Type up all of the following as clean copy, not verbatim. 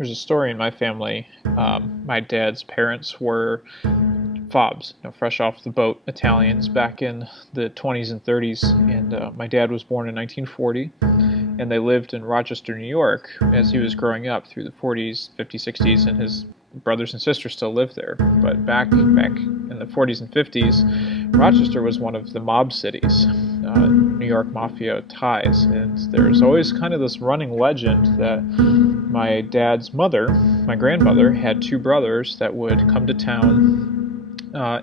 There's a story in my family. My dad's parents were fobs, fresh off the boat Italians back in the 20s and 30s. And my dad was born in 1940, and they lived in Rochester, New York as he was growing up through the 40s, 50s, 60s, and his brothers and sisters still lived there. But back in the 40s and 50s, Rochester was one of the mob cities, New York mafia ties, and there's always kind of this running legend that my dad's mother, my grandmother, had two brothers that would come to town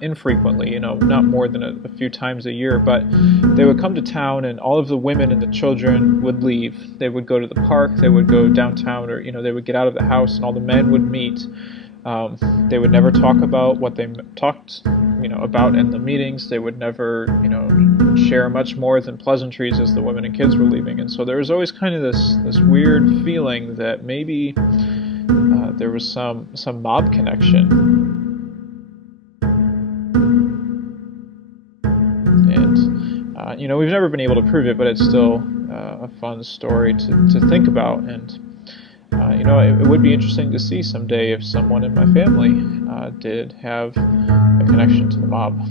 infrequently, not more than a few times a year, but they would come to town and all of the women and the children would leave. They would go to the park, they would go downtown, or, they would get out of the house and all the men would meet. They would never talk about what they talked, about in the meetings. They would never, share much more than pleasantries as the women and kids were leaving. And so there was always kind of this weird feeling that maybe there was some mob connection. And we've never been able to prove it, but it's still a fun story to think about. And it would be interesting to see someday if someone in my family did have a connection to the mob.